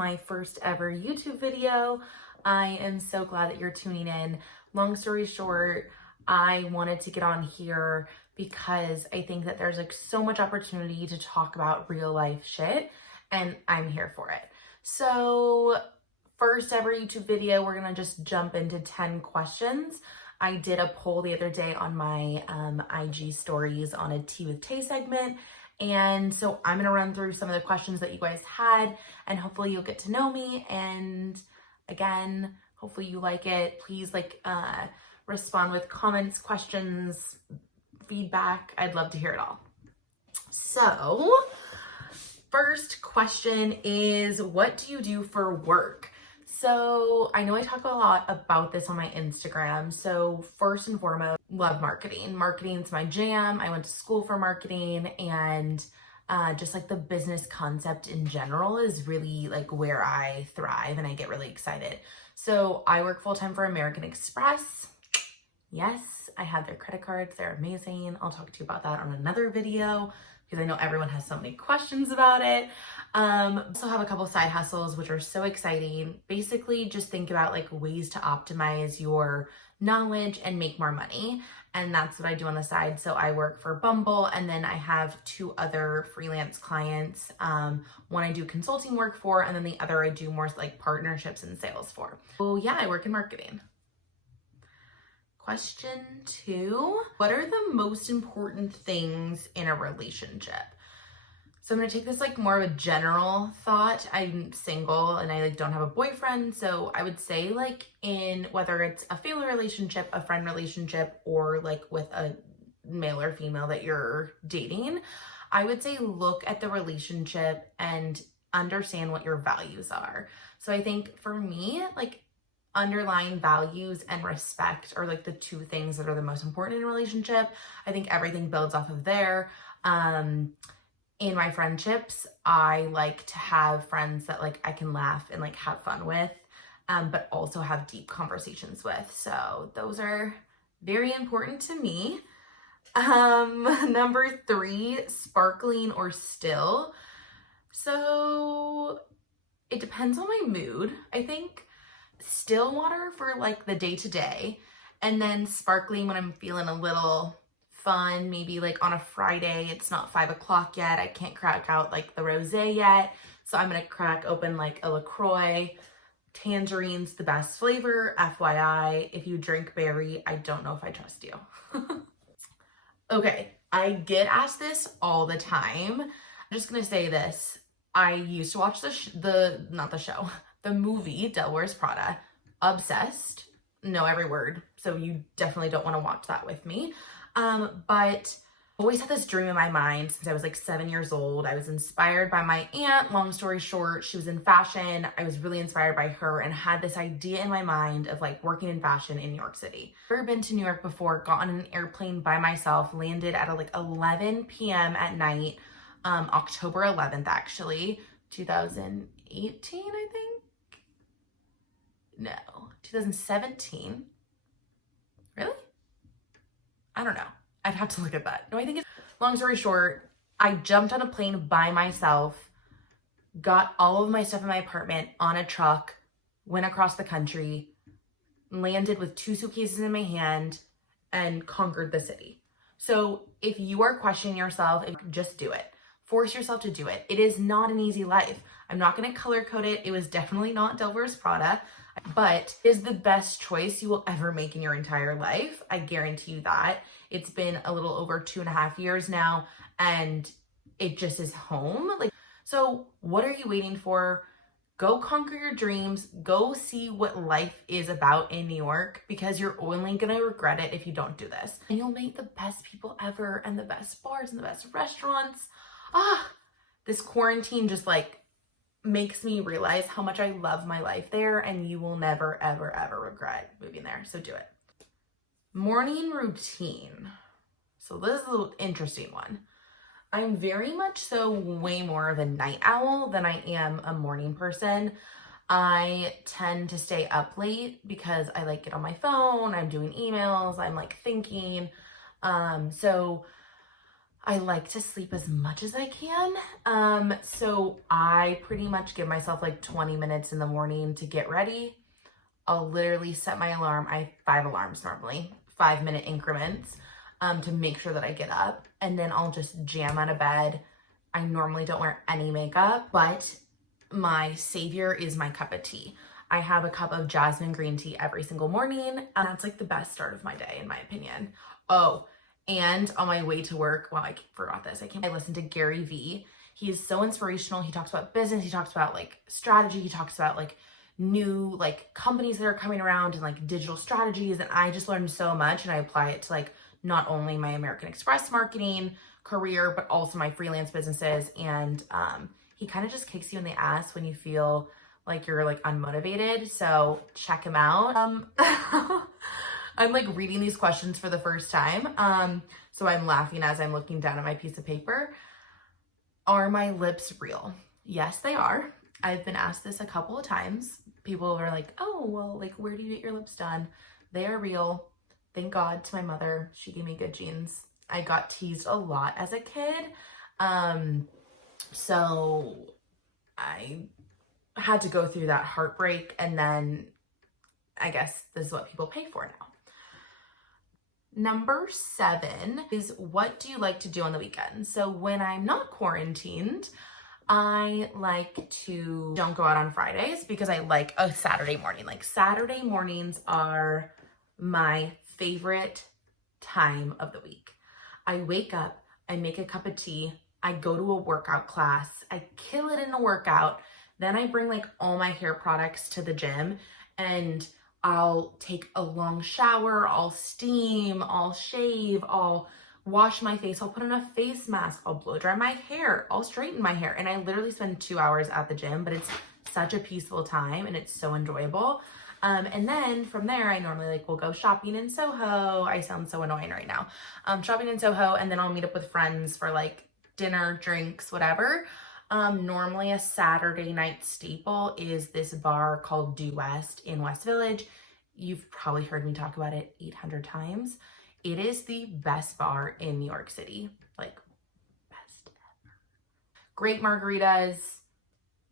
my first ever YouTube video. I am so glad that you're tuning in. Long story short, I wanted to get on here because I think that there's like so much opportunity to talk about real life shit, and I'm here for it. So first ever YouTube video, we're gonna just jump into 10 questions. I did a poll the other day on my IG stories on a Tea with Tay segment. And so I'm gonna run through some of the questions that you guys had, and hopefully you'll get to know me. And again, hopefully you like it. Please respond with comments, questions, feedback. I'd love to hear it all. So first question is, what do you do for work? So I know I talk a lot about this on my Instagram. So first and foremost, love marketing. Marketing's my jam. I went to school for marketing, and just like the business concept in general is really like where I thrive and I get really excited. So I work full-time for American Express. Yes, I have their credit cards. They're amazing. I'll talk to you about that on another video because I know everyone has so many questions about it. Also have a couple side hustles, which are so exciting. Basically, just think about like ways to optimize your knowledge and make more money. And that's what I do on the side. So I work for Bumble, and then I have 2 other freelance clients. One I do consulting work for, and then the other I do more like partnerships and sales for. So yeah, I work in marketing. Question 2, what are the most important things in a relationship? So I'm gonna take this like more of a general thought. I'm single and I like don't have a boyfriend. So I would say like in whether it's a family relationship, a friend relationship, or like with a male or female that you're dating, I would say look at the relationship and understand what your values are. So I think for me, like underlying values and respect are like the 2 things that are the most important in a relationship. I think everything builds off of there. In my friendships, I like to have friends that like I can laugh and like have fun with, but also have deep conversations with. So those are very important to me. Number 3, sparkling or still. So it depends on my mood. I think still water for like the day to day, and then sparkling when I'm feeling a little fun, maybe like on a Friday, it's not 5 o'clock yet, I can't crack out like the rosé yet, so I'm gonna crack open like a LaCroix. Tangerine's the best flavor, FYI. If you drink berry, I don't know if I trust you. Okay, I get asked this all the time. I'm just gonna say this. I used to watch the movie Devil Wears Prada. Obsessed. Know every word. So you definitely don't want to watch that with me. But I always had this dream in my mind since I was like 7 years old. I was inspired by my aunt. Long story short, she was in fashion. I was really inspired by her and had this idea in my mind of like working in fashion in New York City. I've never been to New York before, got on an airplane by myself, landed at like 11 p.m. at night, October 11th, actually, 2018, I think. No, 2017. Really? I don't know. I'd have to look at that. No, I think it's, long story short, I jumped on a plane by myself, got all of my stuff in my apartment on a truck, went across the country, landed with 2 suitcases in my hand, and conquered the city. So if you are questioning yourself, just do it. Force yourself to do it. It is not an easy life. I'm not going to color code it. It was definitely not Devil Wears Prada, but it is the best choice you will ever make in your entire life. I guarantee you that. It's been a little over 2.5 years now, and it just is home. So what are you waiting for? Go conquer your dreams. Go see what life is about in New York, because you're only going to regret it if you don't do this. And you'll meet the best people ever, and the best bars and the best restaurants. This quarantine just like makes me realize how much I love my life there, and you will never, ever, ever regret moving there. So do it. Morning routine. So this is an interesting one. I'm very much so way more of a night owl than I am a morning person. I tend to stay up late because I like get on my phone, I'm doing emails, I'm like thinking. So I like to sleep as much as I can. So I pretty much give myself like 20 minutes in the morning to get ready. I'll literally set my alarm. I have 5 alarms normally, 5-minute increments, to make sure that I get up. And then I'll just jam out of bed. I normally don't wear any makeup, but my savior is my cup of tea. I have a cup of jasmine green tea every single morning, and that's like the best start of my day, in my opinion. Oh, and on my way to work, well, I forgot this. I listened to Gary Vee. He is so inspirational. He talks about business. He talks about like strategy. He talks about like new like companies that are coming around and like digital strategies. And I just learned so much, and I apply it to like not only my American Express marketing career, but also my freelance businesses. And he kind of just kicks you in the ass when you feel like you're like unmotivated. So check him out. I'm like reading these questions for the first time. So I'm laughing as I'm looking down at my piece of paper. Are my lips real? Yes, they are. I've been asked this a couple of times. People are like, oh, well, like, where do you get your lips done? They are real. Thank God to my mother. She gave me good genes. I got teased a lot as a kid. So I had to go through that heartbreak, and then I guess this is what people pay for now. Number 7 is, what do you like to do on the weekend? So when I'm not quarantined, I like to don't go out on Fridays because I like a Saturday morning. Like Saturday mornings are my favorite time of the week. I wake up, I make a cup of tea, I go to a workout class, I kill it in a workout, then I bring like all my hair products to the gym, and I'll take a long shower, I'll steam, I'll shave, I'll wash my face, I'll put on a face mask, I'll blow dry my hair, I'll straighten my hair. And I literally spend 2 hours at the gym, but it's such a peaceful time and it's so enjoyable. And then from there, I normally like will go shopping in Soho. I sound so annoying right now. Shopping in Soho, and then I'll meet up with friends for like dinner, drinks, whatever. Normally a Saturday night staple is this bar called Due West in West Village. You've probably heard me talk about it 800 times. It is the best bar in New York City, like best ever. Great margaritas,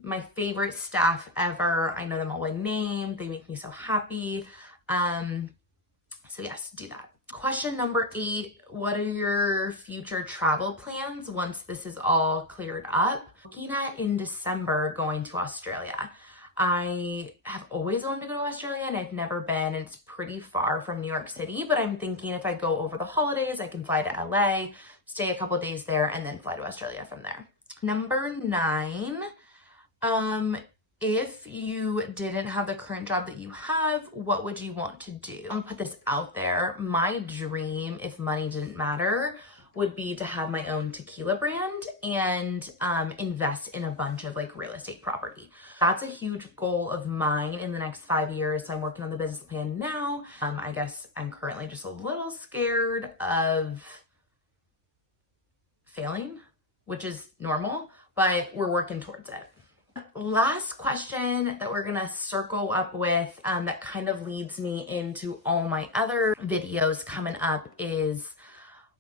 my favorite staff ever. I know them all by name. They make me so happy. So yes, do that. Question number 8, what are your future travel plans once this is all cleared up? Looking at in December going to Australia. I have always wanted to go to Australia, and I've never been. It's pretty far from New York City, but I'm thinking if I go over the holidays, I can fly to LA, stay a couple of days there, and then fly to Australia from there. Number 9, if you didn't have the current job that you have, what would you want to do? I'm gonna put this out there. My dream, if money didn't matter, would be to have my own tequila brand and invest in a bunch of like real estate property. That's a huge goal of mine in the next 5 years. So I'm working on the business plan now. I guess I'm currently just a little scared of failing, which is normal, but we're working towards it. Last question that we're gonna circle up with that kind of leads me into all my other videos coming up is,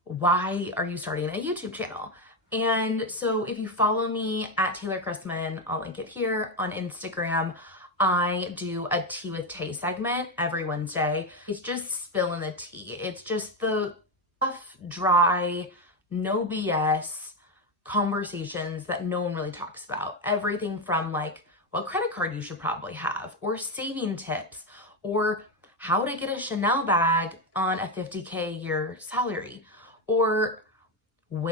why are you starting a YouTube channel? And so if you follow me at Taylor Chrisman, I'll link it here on Instagram, I do a tea with Tay segment every Wednesday. It's just spilling the tea. It's just the tough, dry, no BS conversations that no one really talks about. Everything from like what credit card you should probably have, or saving tips, or how to get a Chanel bag on a $50K a year salary, or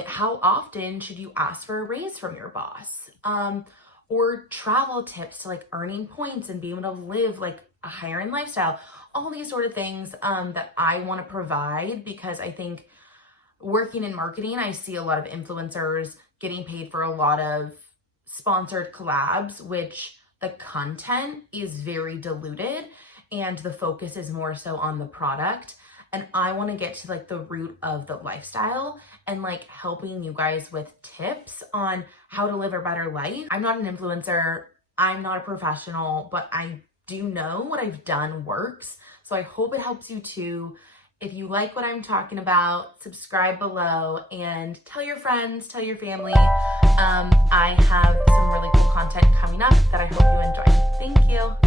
how often should you ask for a raise from your boss, or travel tips to like earning points and being able to live like a higher end lifestyle. All these sort of things that I want to provide, because I think working in marketing, I see a lot of influencers getting paid for a lot of sponsored collabs, which the content is very diluted and the focus is more so on the product. And I want to get to like the root of the lifestyle and like helping you guys with tips on how to live a better life. I'm not an influencer. I'm not a professional, but I do know what I've done works. So I hope it helps you too. If you like what I'm talking about, subscribe below and tell your friends, tell your family. I have some really cool content coming up that I hope you enjoy. Thank you.